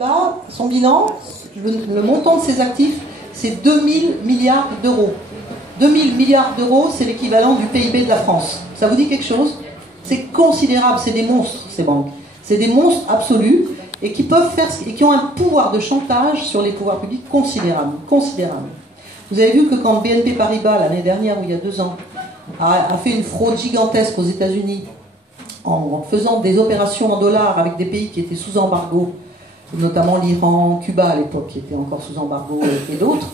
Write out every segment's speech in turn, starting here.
Là, son bilan, le montant de ses actifs, c'est 2000 milliards d'euros. 2000 milliards d'euros, c'est l'équivalent du PIB de la France. Ça vous dit quelque chose? C'est considérable, c'est des monstres, ces banques. C'est des monstres absolus et qui peuvent faire et qui ont un pouvoir de chantage sur les pouvoirs publics considérable. Considérable. Vous avez vu que quand BNP Paribas, l'année dernière ou il y a 2 ans, a fait une fraude gigantesque aux États-Unis en faisant des opérations en dollars avec des pays qui étaient sous embargo, notamment l'Iran, Cuba à l'époque, qui était encore sous embargo, et d'autres,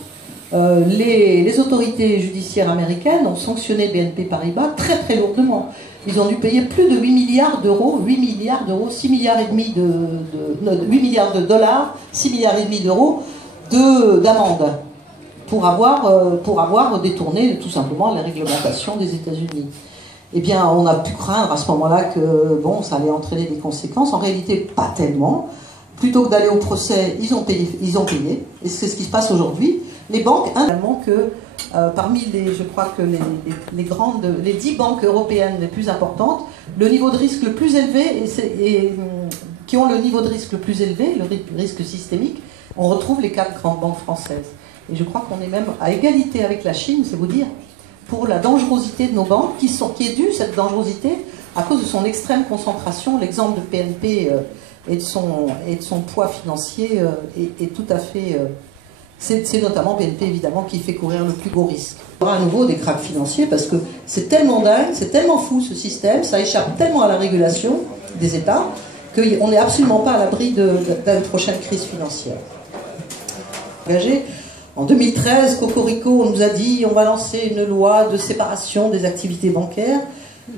les autorités judiciaires américaines ont sanctionné BNP Paribas très très lourdement. Ils ont dû payer plus de 8 milliards d'euros, 6 milliards et demi 8 milliards de dollars, 6 milliards et demi d'euros d'amende pour avoir détourné tout simplement les réglementations des États-Unis. Eh bien, on a pu craindre à ce moment-là que bon, ça allait entraîner des conséquences. En réalité, pas tellement. Plutôt que d'aller au procès, ils ont payé. Et c'est ce qui se passe aujourd'hui. Les banques, tellement que parmi je crois que les 10 banques européennes les plus importantes, le niveau de risque le plus élevé, qui ont le niveau de risque le plus élevé, le risque systémique, on retrouve les 4 grandes banques françaises. Et je crois qu'on est même à égalité avec la Chine, c'est vous dire, pour la dangerosité de nos banques, qui est due, cette dangerosité, à cause de son extrême concentration. L'exemple de PNP et de son poids financier est tout à fait... c'est notamment BNP, évidemment, qui fait courir le plus gros risque. Il y aura à nouveau des cracks financiers parce que c'est tellement dingue, c'est tellement fou ce système, ça échappe tellement à la régulation des États qu'on n'est absolument pas à l'abri d'une prochaine crise financière. En 2013, Cocorico, on nous a dit on va lancer une loi de séparation des activités bancaires,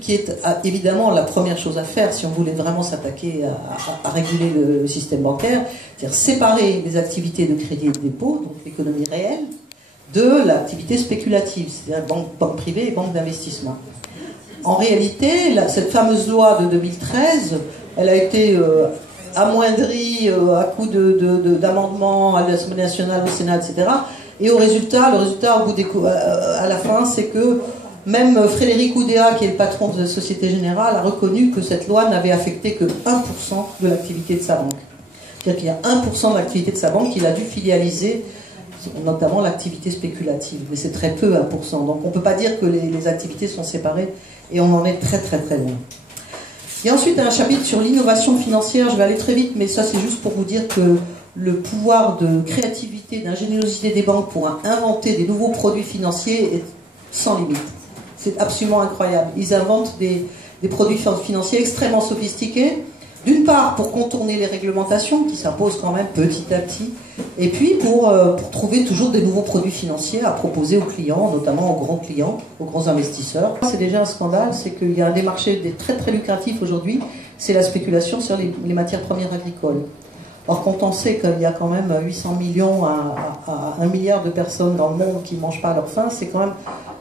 qui est évidemment la première chose à faire si on voulait vraiment s'attaquer à réguler le système bancaire, c'est-à-dire séparer les activités de crédit et de dépôt, donc l'économie réelle, de l'activité spéculative, c'est-à-dire banque privée et banque d'investissement. En réalité, cette fameuse loi de 2013, elle a été amoindrie à coup d'amendements à l'Assemblée nationale, au Sénat, etc. Et le résultat à la fin, c'est que même Frédéric Oudéa, qui est le patron de la Société Générale, a reconnu que cette loi n'avait affecté que 1% de l'activité de sa banque. C'est-à-dire qu'il y a 1% de l'activité de sa banque qu'il a dû filialiser, notamment l'activité spéculative. Mais c'est très peu, 1%. Donc on ne peut pas dire que les activités sont séparées, et on en est très très très loin. Il y a ensuite un chapitre sur l'innovation financière. Je vais aller très vite, mais ça c'est juste pour vous dire que le pouvoir de créativité, d'ingéniosité des banques pour inventer des nouveaux produits financiers est sans limite. C'est absolument incroyable. Ils inventent des produits financiers extrêmement sophistiqués, d'une part pour contourner les réglementations qui s'imposent quand même petit à petit, et puis pour trouver toujours des nouveaux produits financiers à proposer aux clients, notamment aux grands clients, aux grands investisseurs. C'est déjà un scandale, c'est qu'il y a un des marchés très très lucratifs aujourd'hui, c'est la spéculation sur les matières premières agricoles. Or, quand on sait qu'il y a quand même 800 millions à 1 milliard de personnes dans le monde qui ne mangent pas à leur faim, c'est quand même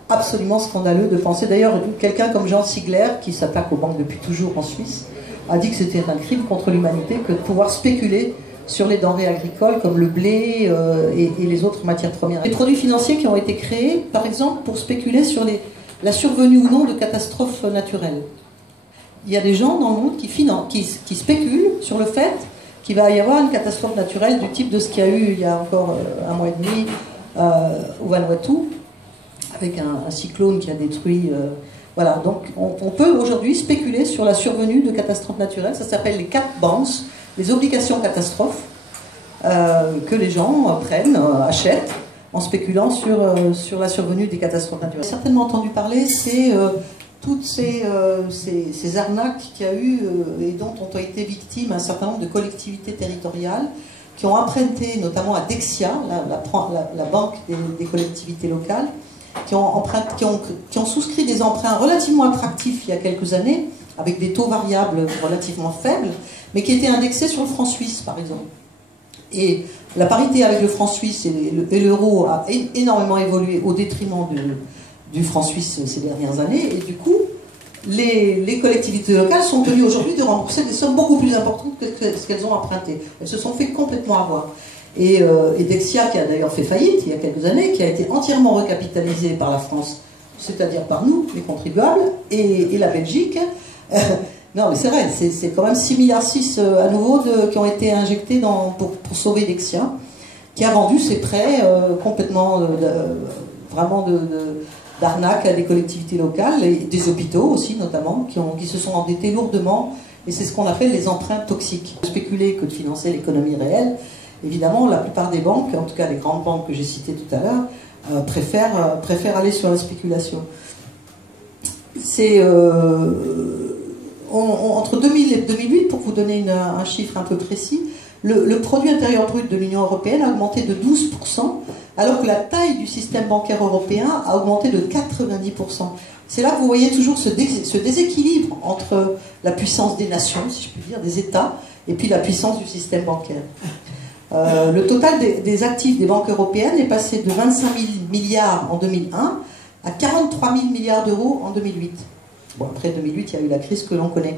absolument scandaleux de penser. D'ailleurs, quelqu'un comme Jean Sigler, qui s'attaque aux banques depuis toujours en Suisse, a dit que c'était un crime contre l'humanité que de pouvoir spéculer sur les denrées agricoles comme le blé et les autres matières premières. Les produits financiers qui ont été créés, par exemple, pour spéculer sur la survenue ou non de catastrophes naturelles. Il y a des gens dans le monde qui spéculent sur le fait qu'il va y avoir une catastrophe naturelle du type de ce qu'il y a eu il y a encore 1 mois et demi au Vanuatu, avec un cyclone qui a détruit... voilà, donc on peut aujourd'hui spéculer sur la survenue de catastrophes naturelles. Ça s'appelle les cat bonds, les obligations catastrophes, que les gens prennent, achètent, en spéculant sur la survenue des catastrophes naturelles. Vous avez certainement entendu parler, c'est toutes ces arnaques qu'il y a eu et dont ont été victimes un certain nombre de collectivités territoriales qui ont emprunté, notamment à Dexia, la banque des collectivités locales, qui ont souscrit des emprunts relativement attractifs il y a quelques années, avec des taux variables relativement faibles, mais qui étaient indexés sur le franc suisse, par exemple. Et la parité avec le franc suisse et l'euro a énormément évolué au détriment du franc suisse ces dernières années, et du coup, les collectivités locales sont tenues aujourd'hui de rembourser des sommes beaucoup plus importantes que ce qu'elles ont emprunté. Elles se sont fait complètement avoir. Et Dexia, qui a d'ailleurs fait faillite il y a quelques années, qui a été entièrement recapitalisée par la France, c'est-à-dire par nous, les contribuables, et la Belgique, Non, mais c'est vrai, c'est quand même 6,6 milliards à nouveau qui ont été injectés pour sauver Dexia, qui a vendu ses prêts complètement, vraiment d'arnaque à des collectivités locales, et des hôpitaux aussi notamment, qui se sont endettés lourdement, et c'est ce qu'on appelle les emprunts toxiques. Spéculer que de financer l'économie réelle, évidemment, la plupart des banques, en tout cas les grandes banques que j'ai citées tout à l'heure, préfèrent aller sur la spéculation. C'est entre 2000 et 2008, pour vous donner un chiffre un peu précis, le produit intérieur brut de l'Union européenne a augmenté de 12%, alors que la taille du système bancaire européen a augmenté de 90%. C'est là que vous voyez toujours ce déséquilibre entre la puissance des nations, si je puis dire, des États, et puis la puissance du système bancaire. Le total des actifs des banques européennes est passé de 25 000 milliards en 2001 à 43 000 milliards d'euros en 2008. Bon, après 2008, il y a eu la crise que l'on connaît.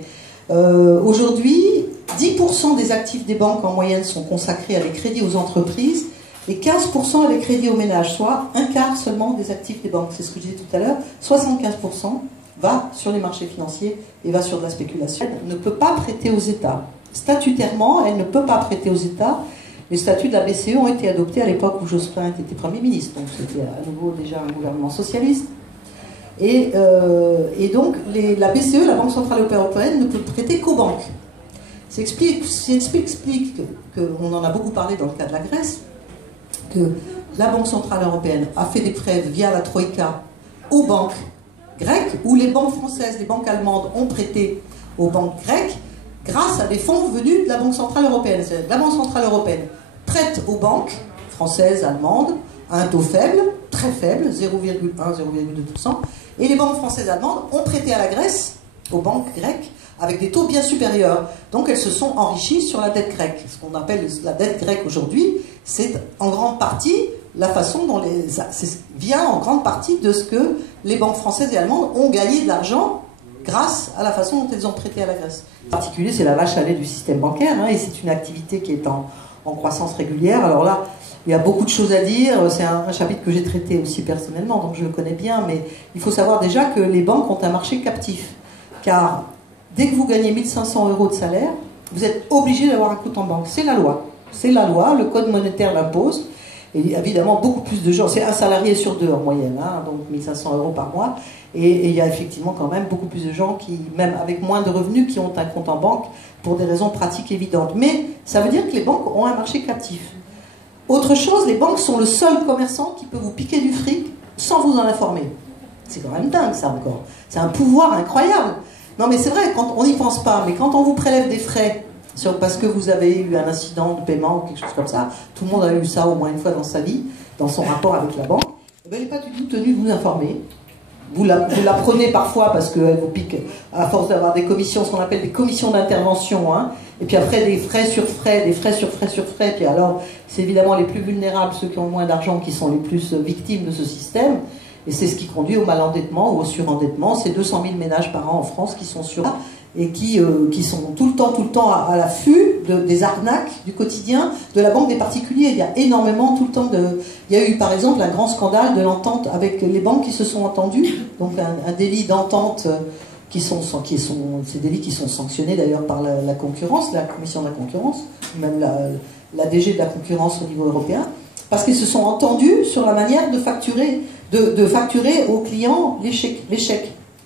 Aujourd'hui, 10% des actifs des banques en moyenne sont consacrés à des crédits aux entreprises et 15% à des crédits aux ménages, soit un quart seulement des actifs des banques. C'est ce que je disais tout à l'heure. 75% va sur les marchés financiers et va sur de la spéculation. Elle ne peut pas prêter aux États. Statutairement, elle ne peut pas prêter aux États. Les statuts de la BCE ont été adoptés à l'époque où Jospin était Premier ministre. Donc c'était à nouveau déjà un gouvernement socialiste. Et donc la BCE, la Banque Centrale Européenne, ne peut prêter qu'aux banques. Ça explique qu'on en a beaucoup parlé dans le cas de la Grèce, que la Banque Centrale Européenne a fait des prêts via la Troïka aux banques grecques, où les banques françaises, les banques allemandes ont prêté aux banques grecques grâce à des fonds venus de la Banque Centrale Européenne. La Banque Centrale Européenne prête aux banques françaises, allemandes, à un taux faible, très faible, 0,1-0,2%, et les banques françaises et allemandes ont prêté à la Grèce, aux banques grecques, avec des taux bien supérieurs. Donc elles se sont enrichies sur la dette grecque. Ce qu'on appelle la dette grecque aujourd'hui, c'est en grande partie la façon dont vient en grande partie de ce que les banques françaises et allemandes ont gagné de l'argent grâce à la façon dont elles ont prêté à la Grèce. En particulier, c'est la vache à lait du système bancaire, hein, et c'est une activité qui est en croissance régulière. Alors là, il y a beaucoup de choses à dire, c'est un chapitre que j'ai traité aussi personnellement, donc je le connais bien, mais il faut savoir déjà que les banques ont un marché captif, car dès que vous gagnez 1 500 € de salaire, vous êtes obligé d'avoir un compte en banque. C'est la loi. C'est la loi, le code monétaire l'impose. Et évidemment, beaucoup plus de gens, c'est un salarié sur deux en moyenne, hein, donc 1 500 € par mois. Et il y a effectivement quand même beaucoup plus de gens qui, même avec moins de revenus, qui ont un compte en banque pour des raisons pratiques évidentes. Mais ça veut dire que les banques ont un marché captif. Autre chose, les banques sont le seul commerçant qui peut vous piquer du fric sans vous en informer. C'est quand même dingue ça encore. C'est un pouvoir incroyable. Non mais c'est vrai, quand on n'y pense pas, mais quand on vous prélève des frais parce que vous avez eu un incident de paiement ou quelque chose comme ça, tout le monde a eu ça au moins une fois dans sa vie, dans son rapport avec la banque, et bien, elle n'est pas du tout tenue de vous informer. Vous la prenez parfois parce qu'elle vous pique à force d'avoir des commissions, ce qu'on appelle des commissions d'intervention, hein, et puis après des frais sur frais, des frais sur frais sur frais, puis alors c'est évidemment les plus vulnérables, ceux qui ont moins d'argent, qui sont les plus victimes de ce système, et c'est ce qui conduit au malendettement ou au surendettement. C'est 200 000 ménages par an en France qui sont sur et qui sont tout le temps à l'affût des arnaques du quotidien de la banque des particuliers. Il y a énormément tout le temps il y a eu par exemple un grand scandale de l'entente avec les banques qui se sont entendues, donc un délit d'entente ces délits qui sont sanctionnés d'ailleurs par la concurrence, la commission de la concurrence, même la DG de la concurrence au niveau européen, parce qu'ils se sont entendus sur la manière de facturer aux clients les chèques. Vous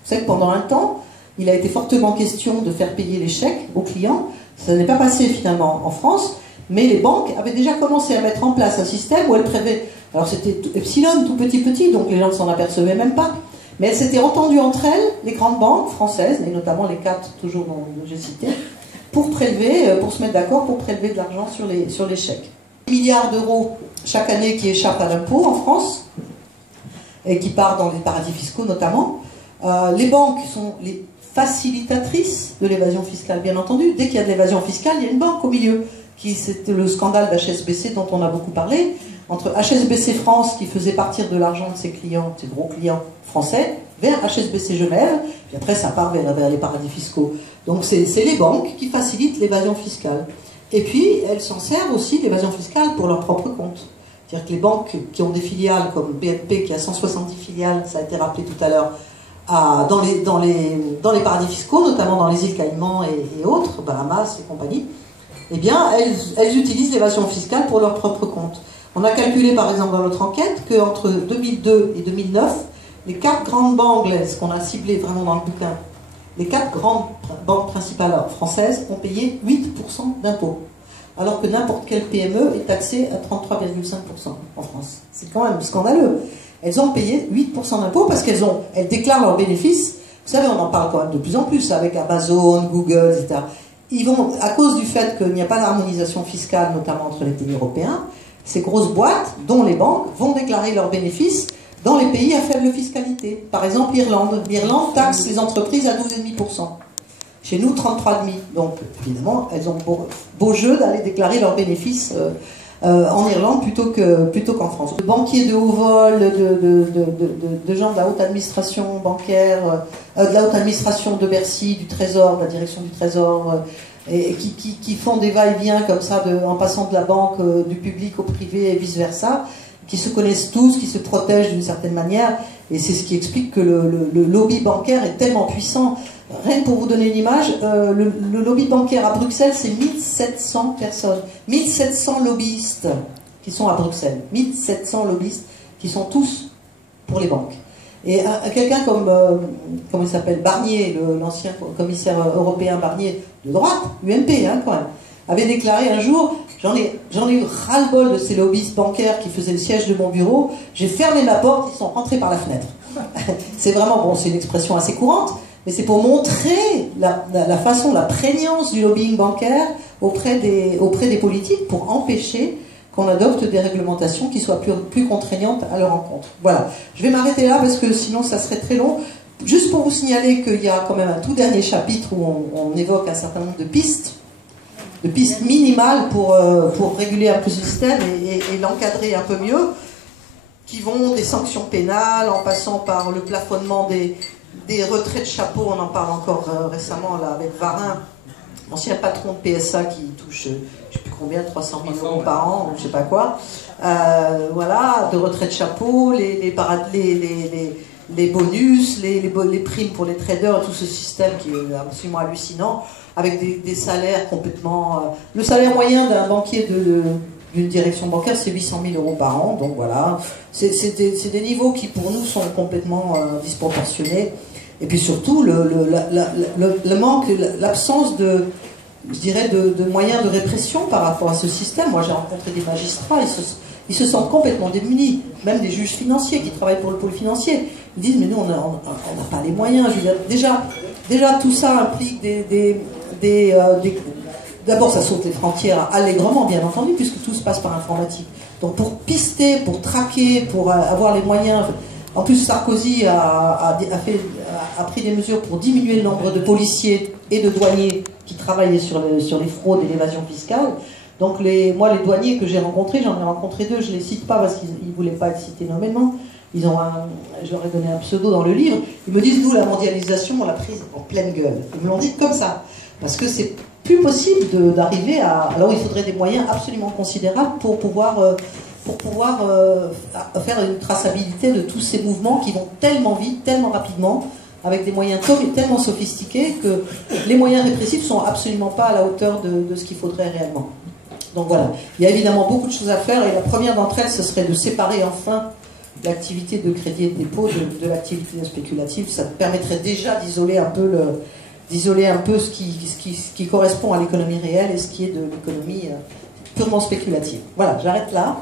savez que pendant un temps, il a été fortement question de faire payer les chèques aux clients. Ça n'est pas passé finalement en France, mais les banques avaient déjà commencé à mettre en place un système où elles prélevaient. Alors c'était epsilon, tout petit, donc les gens ne s'en apercevaient même pas. Mais elles s'étaient entendues entre elles, les grandes banques françaises, et notamment les 4 toujours dont j'ai cité, pour se mettre d'accord pour prélever de l'argent sur les chèques. 10 milliards d'euros chaque année qui échappent à l'impôt en France, et qui partent dans les paradis fiscaux notamment. Les banques sont les facilitatrices de l'évasion fiscale, bien entendu. Dès qu'il y a de l'évasion fiscale, il y a une banque au milieu. C'était le scandale d'HSBC dont on a beaucoup parlé, entre HSBC France qui faisait partir de l'argent de ses clients, ses gros clients français, vers HSBC Genève, puis après ça part vers les paradis fiscaux. Donc c'est les banques qui facilitent l'évasion fiscale. Et puis elles s'en servent aussi, l'évasion fiscale, pour leur propre compte. C'est-à-dire que les banques qui ont des filiales, comme BNP qui a 170 filiales, ça a été rappelé tout à l'heure, dans les paradis fiscaux, notamment dans les îles Caïmans et autres, Bahamas et compagnie, eh bien, elles utilisent l'évasion fiscale pour leur propre compte. On a calculé, par exemple, dans notre enquête, qu'entre 2002 et 2009, les 4 grandes banques anglaises qu'on a ciblées vraiment dans le bouquin, les 4 grandes banques principales françaises ont payé 8% d'impôts, alors que n'importe quelle PME est taxée à 33,5% en France. C'est quand même scandaleux. Elles ont payé 8% d'impôts parce qu'elles déclarent leurs bénéfices. Vous savez, on en parle quand même de plus en plus avec Amazon, Google, etc. Ils vont, à cause du fait qu'il n'y a pas d'harmonisation fiscale, notamment entre les pays européens, ces grosses boîtes, dont les banques, vont déclarer leurs bénéfices dans les pays à faible fiscalité. Par exemple, l'Irlande. L'Irlande taxe les entreprises à 12,5%. Chez nous, 33,5%. Donc, évidemment, elles ont beau jeu d'aller déclarer leurs bénéfices en Irlande plutôt qu'en France. De banquiers de haut vol, de gens de la haute administration bancaire, de la haute administration de Bercy, du Trésor, de la direction du Trésor, et qui font des va-et-vient comme ça en passant de la banque du public au privé et vice-versa, qui se connaissent tous, qui se protègent d'une certaine manière, et c'est ce qui explique que le lobby bancaire est tellement puissant. Rien que pour vous donner une image, le lobby bancaire à Bruxelles, c'est 1700 personnes, 1700 lobbyistes qui sont à Bruxelles, 1700 lobbyistes qui sont tous pour les banques. Et quelqu'un comme il s'appelle, Barnier, l'ancien commissaire européen Barnier, de droite, UMP quand même, avait déclaré un jour: j'en ai eu ras-le-bol de ces lobbyistes bancaires qui faisaient le siège de mon bureau, j'ai fermé ma porte, ils sont rentrés par la fenêtre. C'est vraiment, bon, c'est une expression assez courante, mais c'est pour montrer la façon, la prégnance du lobbying bancaire auprès des politiques, pour empêcher qu'on adopte des réglementations qui soient plus contraignantes à leur encontre. Voilà. Je vais m'arrêter là parce que sinon ça serait très long. Juste pour vous signaler qu'il y a quand même un tout dernier chapitre où on évoque un certain nombre de pistes minimales pour réguler un peu ce système et l'encadrer un peu mieux, qui vont des sanctions pénales en passant par le plafonnement des retraits de chapeau. On en parle encore récemment là avec Varin, ancien patron de PSA qui touche, je ne sais plus combien, 300 000 € par an, ou je ne sais pas quoi. Voilà, de retraits de chapeau, les bonus, les primes pour les traders, tout ce système qui est absolument hallucinant, avec des salaires complètement... le salaire moyen d'un banquier d'une direction bancaire, c'est 800 000 € par an, donc voilà. C'est des niveaux qui, pour nous, sont complètement disproportionnés. Et puis surtout, le manque, l'absence de moyens de répression par rapport à ce système. Moi, j'ai rencontré des magistrats, ils se sentent complètement démunis, même des juges financiers qui travaillent pour le pôle financier. Ils disent, mais nous, on n'a pas les moyens. Je veux dire, déjà, tout ça implique d'abord, ça saute les frontières allègrement, bien entendu, puisque tout se passe par informatique. Donc, pour pister, pour traquer, pour avoir les moyens... En plus, Sarkozy a pris des mesures pour diminuer le nombre de policiers et de douaniers qui travaillaient sur les fraudes et l'évasion fiscale. Donc, moi, les douaniers que j'ai rencontrés, j'en ai rencontré 2, je ne les cite pas parce qu'ils ne voulaient pas être cités nommément. Je leur ai donné un pseudo dans le livre. Ils me disent, nous, la mondialisation, on l'a prise en pleine gueule. Ils me l'ont dit comme ça. Parce que c'est plus possible d'arriver à... Alors, il faudrait des moyens absolument considérables pour pouvoir faire une traçabilité de tous ces mouvements qui vont tellement vite, tellement rapidement, avec des moyens tellement sophistiqués que les moyens répressifs ne sont absolument pas à la hauteur de ce qu'il faudrait réellement. Donc voilà, il y a évidemment beaucoup de choses à faire, et la première d'entre elles, ce serait de séparer enfin l'activité de crédit et de dépôt de l'activité spéculative. Ça permettrait déjà d'isoler un peu ce qui correspond à l'économie réelle et ce qui est de l'économie purement spéculative. Voilà, j'arrête là.